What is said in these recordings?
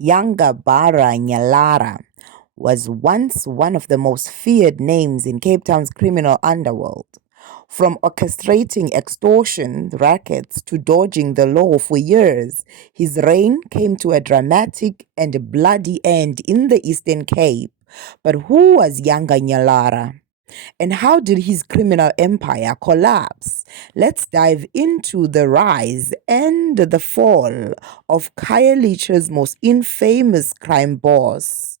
Yanga Bara Nyalara was once one of the most feared names in Cape Town's criminal underworld. From orchestrating extortion rackets to dodging the law for years, his reign came to a dramatic and bloody end in the Eastern Cape. But who was Yanga Nyalara? And how did his criminal empire collapse? Let's dive into the rise and the fall of Khayelitsha's most infamous crime boss.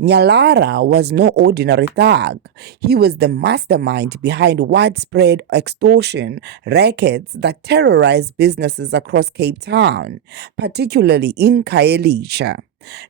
Nyalara was no ordinary thug. He was the mastermind behind widespread extortion rackets that terrorized businesses across Cape Town, particularly in Khayelitsha.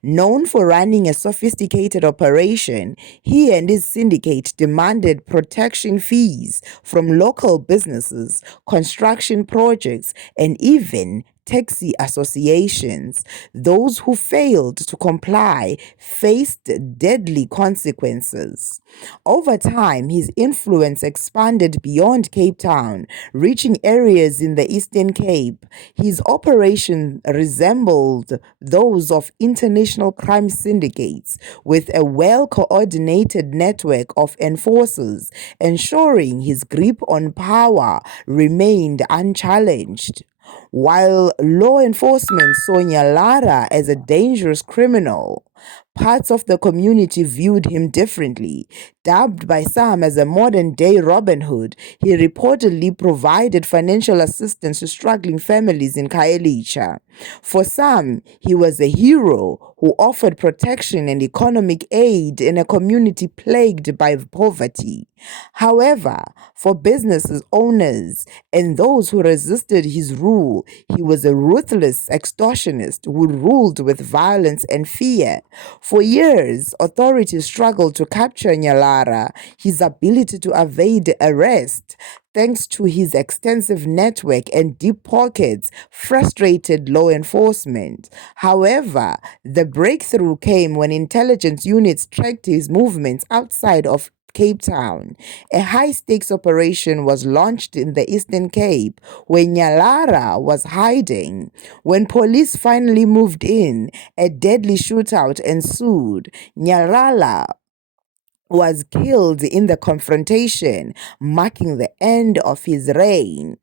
Known for running a sophisticated operation, he and his syndicate demanded protection fees from local businesses, construction projects, and even taxi associations. Those who failed to comply faced deadly consequences. Over time, his influence expanded beyond Cape Town, reaching areas in the Eastern Cape. His operations resembled those of international crime syndicates, with a well-coordinated network of enforcers, ensuring his grip on power remained unchallenged. While law enforcement saw Nyalara as a dangerous criminal, parts of the community viewed him differently. Dubbed by some as a modern-day Robin Hood, he reportedly provided financial assistance to struggling families in Khayelitsha. For some, he was a hero who offered protection and economic aid in a community plagued by poverty. However, for business owners and those who resisted his rule, he was a ruthless extortionist who ruled with violence and fear. For years, authorities struggled to capture Nyalara. His ability to evade arrest, thanks to his extensive network and deep pockets, frustrated law enforcement. However, the breakthrough came when intelligence units tracked his movements outside of Cape Town. A high-stakes operation was launched in the Eastern Cape, where Nyalara was hiding. When police finally moved in, a deadly shootout ensued. Nyalara was killed in the confrontation, marking the end of his reign,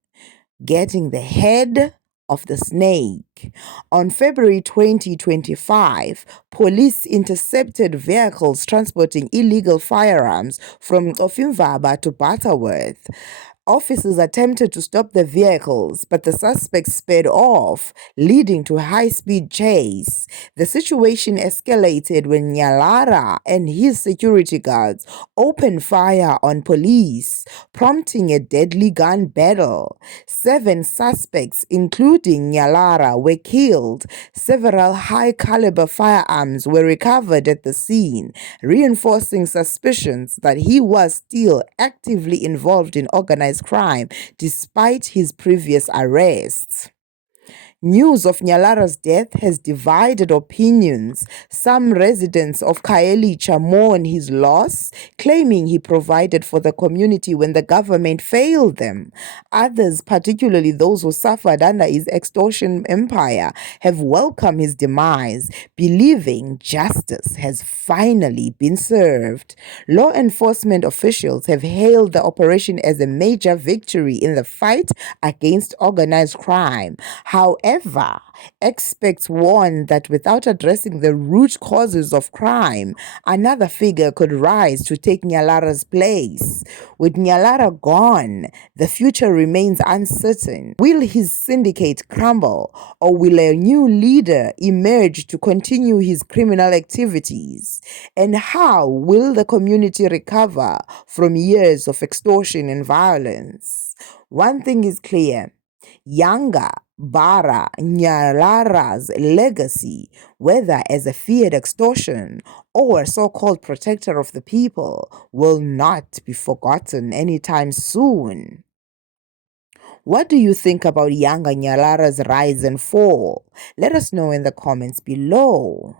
getting the head of the snake. On February 2025, police intercepted vehicles transporting illegal firearms from Ofimvaba to Butterworth. Officers attempted to stop the vehicles, but the suspects sped off, leading to a high-speed chase. The situation escalated when Nyalara and his security guards opened fire on police, prompting a deadly gun battle. 7 suspects, including Nyalara, were killed. Several high-caliber firearms were recovered at the scene, reinforcing suspicions that he was still actively involved in organized crime despite his previous arrests. News of Nyalara's death has divided opinions. Some residents of Khayelitsha mourn his loss, claiming he provided for the community when the government failed them. Others, particularly those who suffered under his extortion empire, have welcomed his demise, believing justice has finally been served. Law enforcement officials have hailed the operation as a major victory in the fight against organized crime. However, experts warn that without addressing the root causes of crime, another figure could rise to take Nyalara's place. With Nyalara gone, the future remains uncertain. Will his syndicate crumble, or will a new leader emerge to continue his criminal activities? And how will the community recover from years of extortion and violence? One thing is clear: Yanga Bara Nyalara's legacy, whether as a feared extortion or so-called protector of the people, will not be forgotten anytime soon. What do you think about Yanga Nyalara's rise and fall? Let us know in the comments below.